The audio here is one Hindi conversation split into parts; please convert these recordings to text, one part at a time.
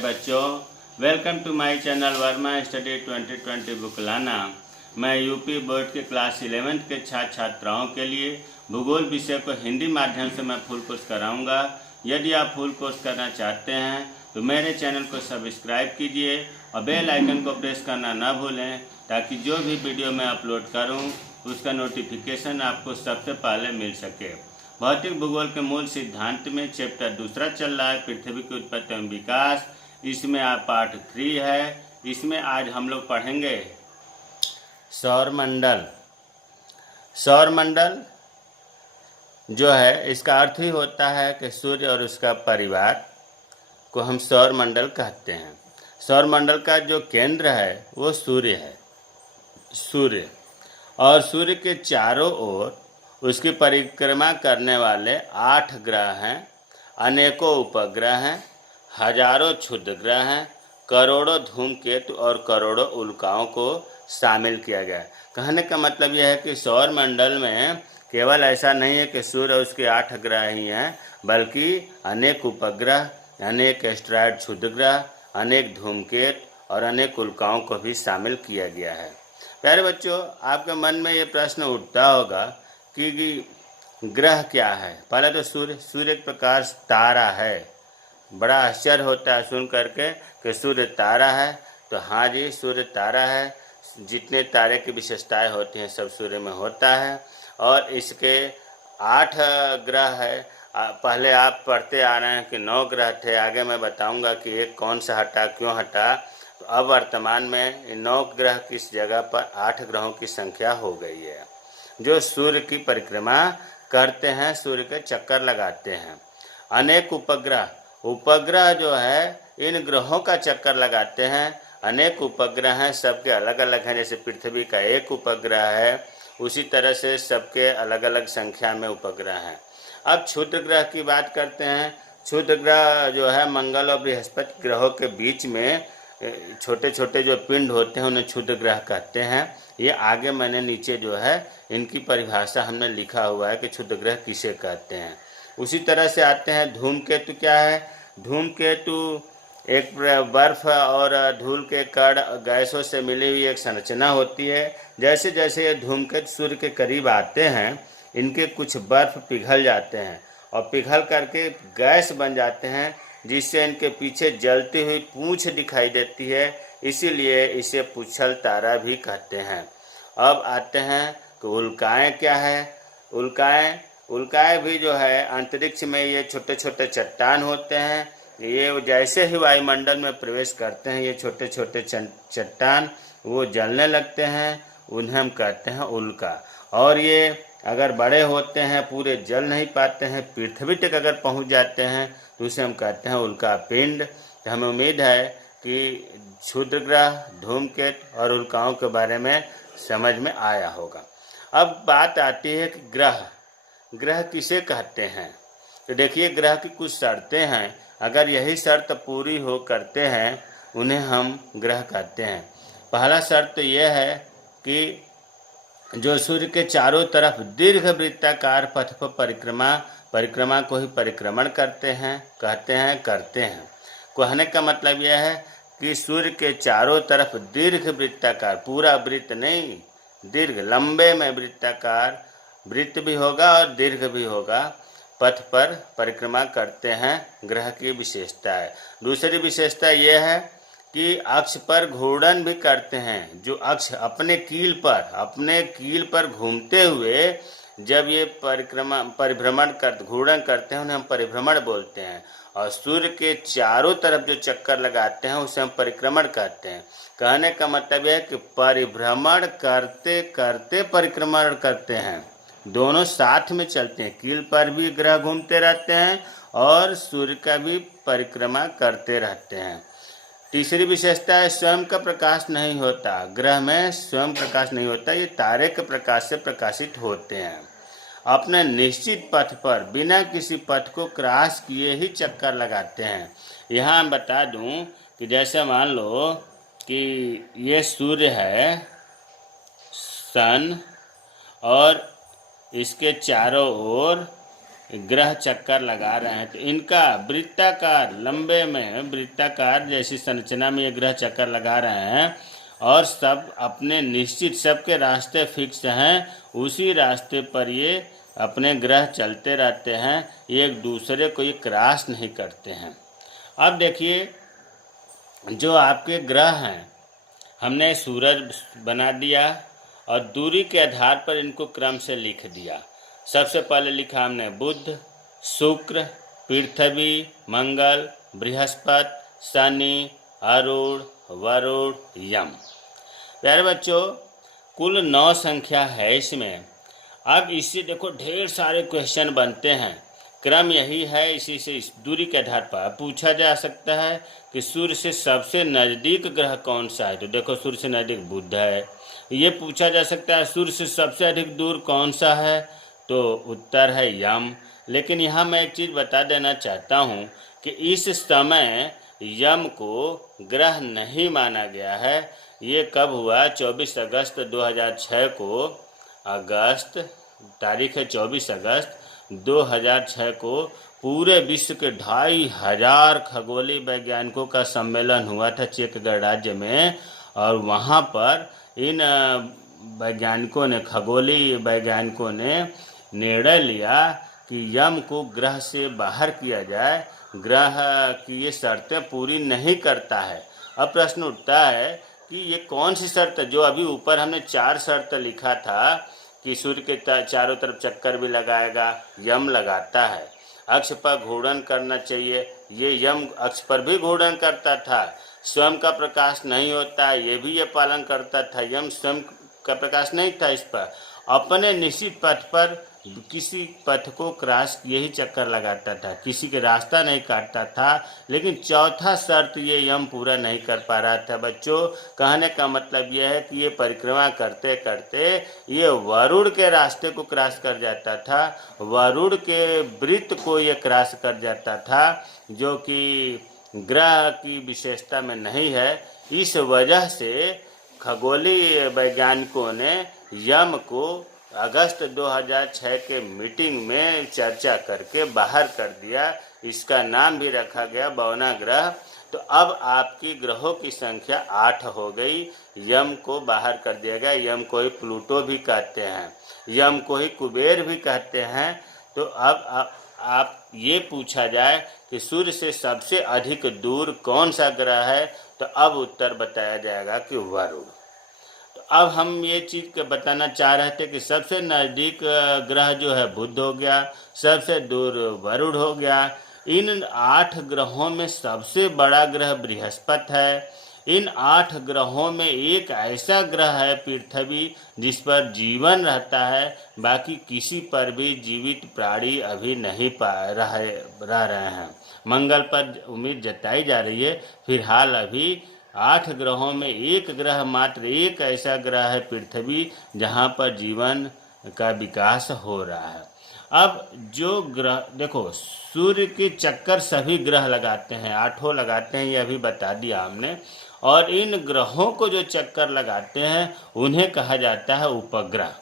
बच्चों, welcome to my channel Verma study 2020 बुकलाना। मैं यूपी बोर्ड के क्लास 11th के छात्र छात्राओं के लिए भूगोल विषय को हिंदी माध्यम से मैं फुल कोर्स कराऊंगा। यदि आप फुल कोर्स करना चाहते हैं तो मेरे चैनल को सब्सक्राइब कीजिए और बेल आइकन को प्रेस करना ना भूलें, ताकि जो भी वीडियो मैं अपलोड करूं उसका नोटिफिकेशन आपको सबसे पहले मिल सके। भौतिक भूगोल के मूल सिद्धांत में चैप्टर दूसरा चल रहा है, पृथ्वी की उत्पत्ति एवं विकास। इसमें आप पार्ट 3 है। इसमें आज हम लोग पढ़ेंगे सौरमंडल। सौरमंडल जो है, इसका अर्थ ही होता है कि सूर्य और उसका परिवार को हम सौरमंडल कहते हैं। सौरमंडल का जो केंद्र है वो सूर्य है। सूर्य और सूर्य के चारों ओर उसकी परिक्रमा करने वाले 8 ग्रह हैं, अनेकों उपग्रह हैं, हजारों क्षुद्र ग्रह हैं, करोड़ों धूमकेतु और करोड़ों उल्काओं को शामिल किया गया है। कहने का मतलब यह है कि सौरमंडल में केवल ऐसा नहीं है कि सूर्य और उसके 8 ग्रह ही हैं, बल्कि अनेक उपग्रह, अनेक एस्टेरॉयड क्षुद्र ग्रह, अनेक धूमकेतु और अनेक उल्काओं को भी शामिल किया गया है। प्यारे बच्चों, आपके मन में ये प्रश्न उठता होगा कि ग्रह क्या है। पहले तो सूर्य एक प्रकार तारा है। बड़ा आश्चर्य होता है सुन करके कि सूर्य तारा है। तो हाँ जी, सूर्य तारा है। जितने तारे की विशेषताएं होती हैं सब सूर्य में होता है। और इसके 8 ग्रह है। पहले आप पढ़ते आ रहे हैं कि 9 ग्रह थे। आगे मैं बताऊंगा कि एक कौन सा हटा, क्यों हटा। तो अब वर्तमान में 9 ग्रह की जगह पर 8 ग्रहों की संख्या हो गई है, जो सूर्य की परिक्रमा करते हैं, सूर्य के चक्कर लगाते हैं। अनेक उपग्रह जो है इन ग्रहों का चक्कर लगाते हैं। अनेक उपग्रह हैं, सबके अलग अलग हैं। जैसे पृथ्वी का एक उपग्रह है, उसी तरह से सबके अलग अलग संख्या में उपग्रह हैं। अब क्षुद्र ग्रह की बात करते हैं। क्षुद्र ग्रह जो है मंगल और बृहस्पति ग्रहों के बीच में छोटे छोटे जो पिंड होते हैं उन्हें क्षुद्र ग्रह कहते हैं। ये आगे मैंने नीचे जो है इनकी परिभाषा हमने लिखा हुआ है कि क्षुद्र ग्रह किसे कहते हैं। उसी तरह से आते हैं धूमकेतु। क्या है धूमकेतु? एक बर्फ और धूल के कण गैसों से मिली हुई एक संरचना होती है। जैसे जैसे ये धूमकेतु सूर्य के करीब आते हैं, इनके कुछ बर्फ पिघल जाते हैं और पिघल करके गैस बन जाते हैं, जिससे इनके पीछे जलती हुई पूंछ दिखाई देती है। इसीलिए इसे पुच्छल तारा भी कहते हैं। अब आते हैं कि उल्काएं क्या है। उल्काएं भी जो है अंतरिक्ष में ये छोटे छोटे चट्टान होते हैं। ये जैसे ही वायुमंडल में प्रवेश करते हैं, ये छोटे छोटे चट्टान वो जलने लगते हैं, उन्हें हम कहते हैं उल्का। और ये अगर बड़े होते हैं, पूरे जल नहीं पाते हैं, पृथ्वी तक अगर पहुंच जाते हैं तो उसे हम कहते हैं उल्का पिंड। तो हमें उम्मीद है कि क्षुद्र ग्रह, धूमकेतु और उल्काओं के बारे में समझ में आया होगा। अब बात आती है कि ग्रह किसे कहते हैं। तो देखिए, ग्रह की कुछ शर्तें हैं। अगर यही शर्त पूरी हो करते हैं, उन्हें हम ग्रह कहते हैं। पहला शर्त तो यह है कि जो सूर्य के चारों तरफ दीर्घ वृत्ताकार पथ पर परिक्रमा को ही परिक्रमण करते हैं, कहते हैं। कहने का मतलब यह है कि सूर्य के चारों तरफ दीर्घ वृत्ताकार, पूरा वृत्त नहीं, दीर्घ लंबे में वृत्ताकार, वृत्त भी होगा और दीर्घ भी होगा, पथ पर परिक्रमा करते हैं। ग्रह की विशेषता है। दूसरी विशेषता यह है कि अक्ष पर घूर्णन भी करते हैं। जो अक्ष अपने कील पर घूमते हुए जब ये घूर्णन करते हैं, उन्हें हम परिभ्रमण बोलते हैं। और सूर्य के चारों तरफ जो चक्कर लगाते हैं उसे हम परिक्रमण कहते हैं। कहने का मतलब है कि परिभ्रमण करते करते परिक्रमण करते हैं, दोनों साथ में चलते हैं। कील पर भी ग्रह घूमते रहते हैं और सूर्य का भी परिक्रमा करते रहते हैं। तीसरी विशेषता है स्वयं का प्रकाश नहीं होता। ग्रह में स्वयं प्रकाश नहीं होता, ये तारे के प्रकाश से प्रकाशित होते हैं। अपने निश्चित पथ पर बिना किसी पथ को क्रॉस किए ही चक्कर लगाते हैं। यहाँ मैं बता दूं कि जैसे मान लो कि ये सूर्य है, सन, और इसके चारों ओर ग्रह चक्कर लगा रहे हैं, तो इनका वृत्ताकार, लंबे में वृत्ताकार जैसी संरचना में ये ग्रह चक्कर लगा रहे हैं और सब अपने निश्चित, सबके रास्ते फिक्स हैं, उसी रास्ते पर ये अपने ग्रह चलते रहते हैं, एक दूसरे को ये क्रॉस नहीं करते हैं। अब देखिए, जो आपके ग्रह हैं, हमने सूरज बना दिया और दूरी के आधार पर इनको क्रम से लिख दिया। सबसे पहले लिखा हमने बुध, शुक्र, पृथ्वी, मंगल, बृहस्पति, शनि, अरुण, वरुण, यम। प्यारे बच्चों, कुल 9 संख्या है इसमें। अब इससे देखो ढेर सारे क्वेश्चन बनते हैं, क्रम यही है, इसी से इस दूरी के आधार पर पूछा जा सकता है कि सूर्य से सबसे नज़दीक ग्रह कौन सा है। तो देखो सूर्य से नज़दीक बुध है। ये पूछा जा सकता है सूर्य से सबसे अधिक दूर कौन सा है, तो उत्तर है यम। लेकिन यहाँ मैं एक चीज़ बता देना चाहता हूँ कि इस समय यम को ग्रह नहीं माना गया है। ये कब हुआ? 24 अगस्त 2006 को, अगस्त तारीख है 24 अगस्त 2006 को पूरे विश्व के 2500 खगोलीय वैज्ञानिकों का सम्मेलन हुआ था चेक गणराज्य में, और वहाँ पर इन वैज्ञानिकों ने, खगोलीय वैज्ञानिकों ने निर्णय लिया कि यम को ग्रह से बाहर किया जाए, ग्रह की ये शर्तें पूरी नहीं करता है। अब प्रश्न उठता है कि ये कौन सी शर्त, जो अभी ऊपर हमने 4 शर्त लिखा था कि सूर्य के चारों तरफ चक्कर भी लगाएगा, यम लगाता है, अक्ष पर घूर्णन करना चाहिए, ये यम अक्ष पर भी घूर्णन करता था, स्वयं का प्रकाश नहीं होता है, ये भी ये पालन करता था, यम स्वयं का प्रकाश नहीं था इस पर, अपने निश्चित पथ पर किसी पथ को क्रॉस किए ही चक्कर लगाता था, किसी के रास्ता नहीं काटता था। लेकिन चौथा शर्त ये यम पूरा नहीं कर पा रहा था। बच्चों, कहने का मतलब यह है कि ये परिक्रमा करते करते ये वरुण के रास्ते को क्रॉस कर जाता था, वरुण के वृत्त को ये क्रॉस कर जाता था, जो कि ग्रह की विशेषता में नहीं है। इस वजह से खगोलीय वैज्ञानिकों ने यम को अगस्त 2006 के मीटिंग में चर्चा करके बाहर कर दिया। इसका नाम भी रखा गया बौना ग्रह। तो अब आपकी ग्रहों की संख्या 8 हो गई। यम को बाहर कर दिया गया। यम को ही प्लूटो भी कहते हैं, यम को ही कुबेर भी कहते हैं। तो अब आप ये पूछा जाए कि सूर्य से सबसे अधिक दूर कौन सा ग्रह है, तो अब उत्तर बताया जाएगा कि वरुण। तो अब हम ये चीज़ के बताना चाह रहे थे कि सबसे नज़दीक ग्रह जो है बुध हो गया, सबसे दूर वरुण हो गया। इन 8 ग्रहों में सबसे बड़ा ग्रह बृहस्पति है। इन 8 ग्रहों में एक ऐसा ग्रह है पृथ्वी जिस पर जीवन रहता है, बाकी किसी पर भी जीवित प्राणी अभी नहीं रह रहे हैं। मंगल पर उम्मीद जताई जा रही है। फिलहाल अभी 8 ग्रहों में एक ग्रह, मात्र एक ऐसा ग्रह है पृथ्वी जहाँ पर जीवन का विकास हो रहा है। अब जो ग्रह देखो, सूर्य के चक्कर सभी ग्रह लगाते हैं, 8 लगाते हैं, ये अभी बता दिया हमने। और इन ग्रहों को जो चक्कर लगाते हैं उन्हें कहा जाता है उपग्रह।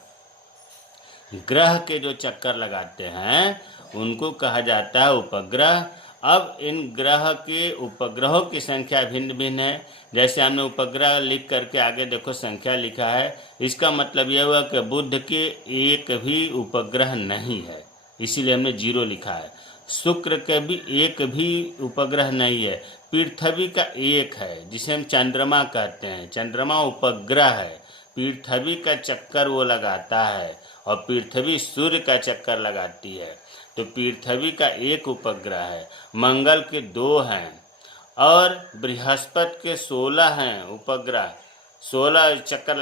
ग्रह के जो चक्कर लगाते हैं उनको कहा जाता है उपग्रह। अब इन ग्रह के उपग्रहों की संख्या भिन्न भिन्न है। जैसे हमने उपग्रह लिख करके आगे देखो संख्या लिखा है, इसका मतलब यह हुआ कि बुध के एक भी उपग्रह नहीं है, इसीलिए हमने 0 लिखा है। शुक्र के भी एक भी उपग्रह नहीं है। पृथ्वी का एक है जिसे हम चंद्रमा कहते हैं, चंद्रमा उपग्रह है। पृथ्वी का चक्कर वो लगाता है और पृथ्वी सूर्य का चक्कर लगाती है, तो पृथ्वी का एक उपग्रह है। मंगल के 2 हैं और बृहस्पति के 16 हैं उपग्रह। 16 चक्कर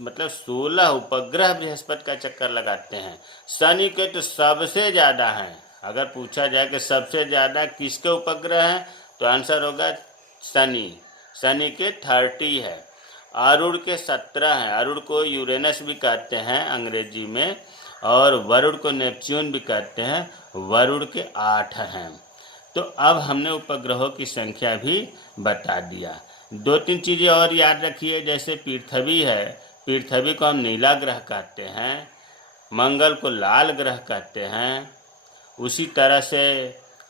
मतलब 16 उपग्रह बृहस्पति का चक्कर लगाते हैं। शनि के तो सबसे ज़्यादा हैं। अगर पूछा जाए कि सबसे ज़्यादा किसके उपग्रह हैं, तो आंसर होगा शनि। शनि के 30 है। अरुण के 17 हैं। अरुण को यूरेनस भी कहते हैं अंग्रेजी में, और वरुण को नेपच्यून भी कहते हैं। वरुण के 8 हैं। तो अब हमने उपग्रहों की संख्या भी बता दिया। 2-3 चीज़ें और याद रखिए। जैसे पृथ्वी है, पृथ्वी को हम नीला ग्रह कहते हैं, मंगल को लाल ग्रह कहते हैं, उसी तरह से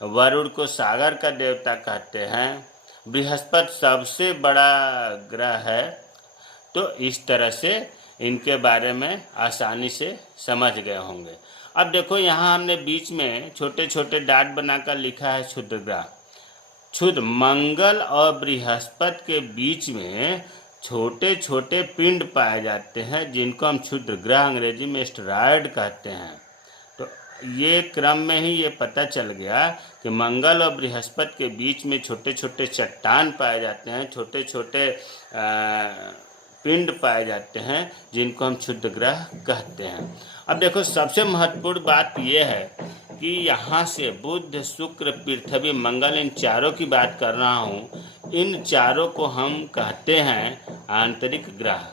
वरुण को सागर का देवता कहते हैं। बृहस्पति सबसे बड़ा ग्रह है। तो इस तरह से इनके बारे में आसानी से समझ गए होंगे। अब देखो यहाँ हमने बीच में छोटे छोटे डॉट बनाकर लिखा है क्षुद्र ग्रह। क्षुद्र मंगल और बृहस्पति के बीच में छोटे छोटे पिंड पाए जाते हैं जिनको हम क्षुद्र ग्रह अंग्रेजी में एस्टेरॉयड कहते हैं। तो ये क्रम में ही ये पता चल गया कि मंगल और बृहस्पति के बीच में छोटे छोटे चट्टान पाए जाते हैं, छोटे छोटे पिंड पाए जाते हैं जिनको हम क्षुद्र ग्रह कहते हैं। अब देखो सबसे महत्वपूर्ण बात यह है कि यहाँ से बुध, शुक्र, पृथ्वी, मंगल इन चारों की बात कर रहा हूँ। इन चारों को हम कहते हैं आंतरिक ग्रह।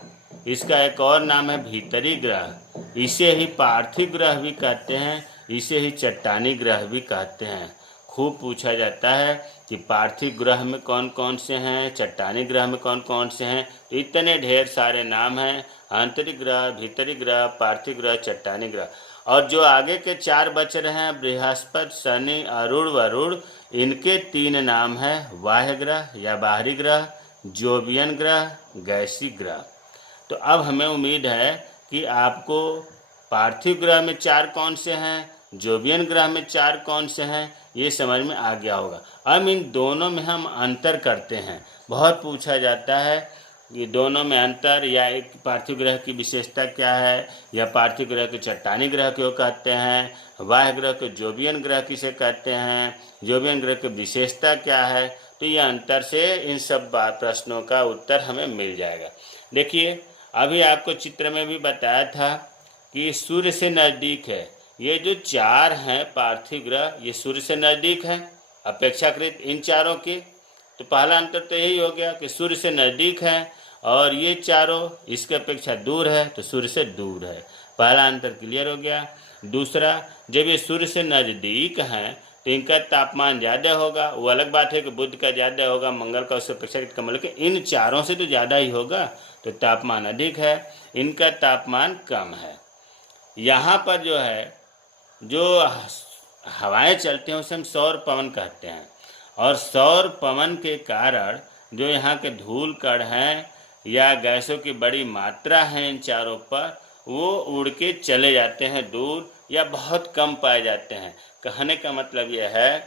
इसका एक और नाम है भीतरी ग्रह। इसे ही पार्थिव ग्रह भी कहते हैं, इसे ही चट्टानी ग्रह भी कहते हैं। खूब पूछा जाता है कि पार्थिव ग्रह में कौन कौन से हैं, चट्टानी ग्रह में कौन कौन से हैं। इतने ढेर सारे नाम हैं, आंतरिक ग्रह, भीतरी ग्रह, पार्थिव ग्रह, चट्टानी ग्रह। और जो आगे के 4 बच रहे हैं बृहस्पति, शनि, अरुण, वरुण, इनके 3 नाम हैं बाह्य ग्रह या बाहरी ग्रह, जोवियन ग्रह, गैसी ग्रह। तो अब हमें उम्मीद है कि आपको पार्थिव ग्रह में 4 कौन से हैं, जोवियन ग्रह में 4 कौन से हैं, ये समझ में आ गया होगा। अब इन दोनों में हम अंतर करते हैं। बहुत पूछा जाता है ये दोनों में अंतर, या एक पार्थिव ग्रह की विशेषता क्या है, या पार्थिव ग्रह के चट्टानी ग्रह क्यों कहते हैं, बाह्य ग्रह के जोवियन ग्रह किसे कहते हैं, जोवियन ग्रह की विशेषता क्या है। तो ये अंतर से इन सब प्रश्नों का उत्तर हमें मिल जाएगा। देखिए अभी आपको चित्र में भी बताया था कि सूर्य से नज़दीक है। ये जो 4 हैं पार्थिव ग्रह, ये सूर्य से नज़दीक हैं अपेक्षाकृत इन चारों की। तो पहला अंतर तो यही हो गया कि सूर्य से नज़दीक है, और ये चारों इसके अपेक्षा दूर है तो सूर्य से दूर है। पहला अंतर क्लियर हो गया। दूसरा, जब ये सूर्य से नज़दीक हैं तो इनका तापमान ज़्यादा होगा। वो अलग बात है कि बुध का ज़्यादा होगा, मंगल का उससे अपेक्षाकृत कम, लेकिन इन चारों से तो ज़्यादा ही होगा, तो तापमान अधिक है, इनका तापमान कम है। यहाँ पर जो है जो हवाएं चलती हैं उसे हम सौर पवन कहते हैं। और सौर पवन के कारण जो यहाँ के धूल कण हैं या गैसों की बड़ी मात्रा है इन चारों पर, वो उड़ के चले जाते हैं दूर या बहुत कम पाए जाते हैं। कहने का मतलब यह है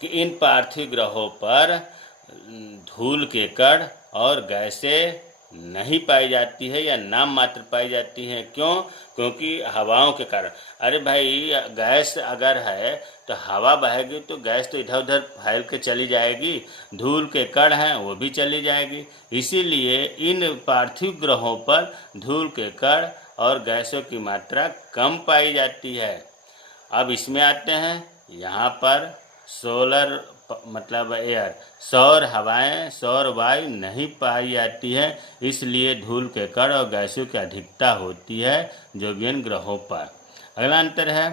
कि इन पार्थिव ग्रहों पर धूल के कण और गैसें नहीं पाई जाती है या नाम मात्र पाई जाती हैं। क्यों? क्योंकि हवाओं के कारण। अरे भाई गैस अगर है तो हवा बहेगी तो गैस तो इधर उधर फैल के चली जाएगी, धूल के कण हैं वो भी चली जाएगी। इसीलिए इन पार्थिव ग्रहों पर धूल के कण और गैसों की मात्रा कम पाई जाती है। अब इसमें आते हैं, यहाँ पर सोलर मतलब एयर, सौर हवाएं, सौर वायु नहीं पाई जाती है, इसलिए धूल के कण और गैसों की अधिकता होती है जोवियन ग्रहों पर। अगला अंतर है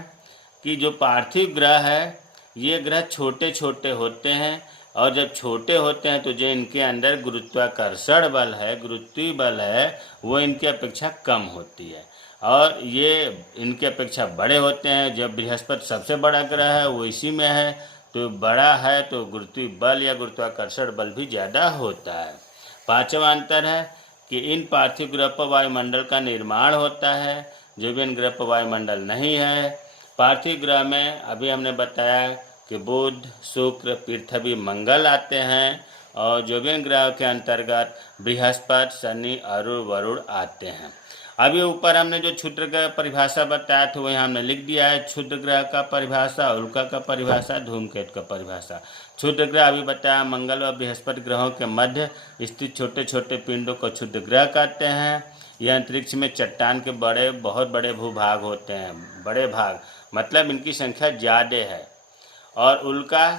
कि जो पार्थिव ग्रह है ये ग्रह छोटे छोटे होते हैं, और जब छोटे होते हैं तो जो इनके अंदर गुरुत्वाकर्षण बल है, गुरुत्वीय बल है, वो इनकी अपेक्षा कम होती है, और ये इनके अपेक्षा बड़े होते हैं। जब बृहस्पति सबसे बड़ा ग्रह है वो इसी में है, तो बड़ा है तो गुरुत्वीय बल या गुरुत्वाकर्षण बल भी ज़्यादा होता है। 5वां अंतर है कि इन पार्थिव ग्रह पर वायुमंडल का निर्माण होता है, जोवियन ग्रह पर वायुमंडल नहीं है। पार्थिव ग्रह में अभी हमने बताया कि बुध, शुक्र, पृथ्वी, मंगल आते हैं, और जोवियन ग्रह के अंतर्गत बृहस्पति, शनि, अरुण, वरुण आते हैं। अभी ऊपर हमने जो क्षुद्र ग्रह परिभाषा बताया था वो यहाँ हमने लिख दिया है। क्षुद्र ग्रह का परिभाषा, उल्का का परिभाषा, धूमकेतु का परिभाषा। क्षुद्र ग्रह अभी बताया मंगल और बृहस्पति ग्रहों के मध्य स्थित छोटे छोटे पिंडों को क्षुद्र ग्रह कहते हैं। यह अंतरिक्ष में चट्टान के बहुत बड़े भूभाग होते हैं। बड़े भाग मतलब इनकी संख्या ज़्यादा है। और उल्का,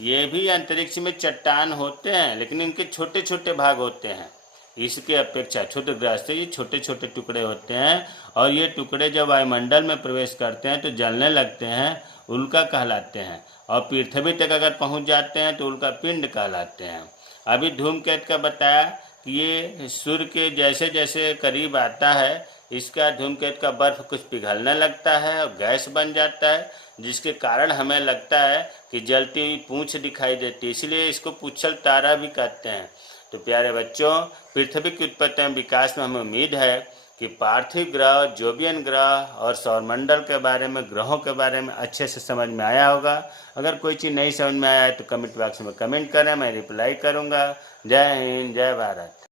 ये भी अंतरिक्ष में चट्टान होते हैं लेकिन इनके छोटे छोटे भाग होते हैं। इसके अपेक्षा क्षुद्र ग्रह से ये छोटे छोटे टुकड़े होते हैं, और ये टुकड़े जब वायुमंडल में प्रवेश करते हैं तो जलने लगते हैं, उल्का कहलाते हैं। और पृथ्वी तक अगर पहुंच जाते हैं तो उल्का पिंड कहलाते हैं। अभी धूमकेतु का बताया कि ये सूर्य के जैसे जैसे करीब आता है, इसका धूमकेतु का बर्फ कुछ पिघलने लगता है और गैस बन जाता है, जिसके कारण हमें लगता है कि जलती हुई पूंछ दिखाई देती है, इसलिए इसको पुच्छल तारा भी कहते हैं। तो प्यारे बच्चों, पृथ्वी की उत्पत्ति एवं विकास में हमें उम्मीद है कि पार्थिव ग्रह, जोबियन ग्रह और सौरमंडल के बारे में, ग्रहों के बारे में अच्छे से समझ में आया होगा। अगर कोई चीज़ नहीं समझ में आया है तो कमेंट बॉक्स में कमेंट करें, मैं रिप्लाई करूँगा। जय हिंद, जय भारत।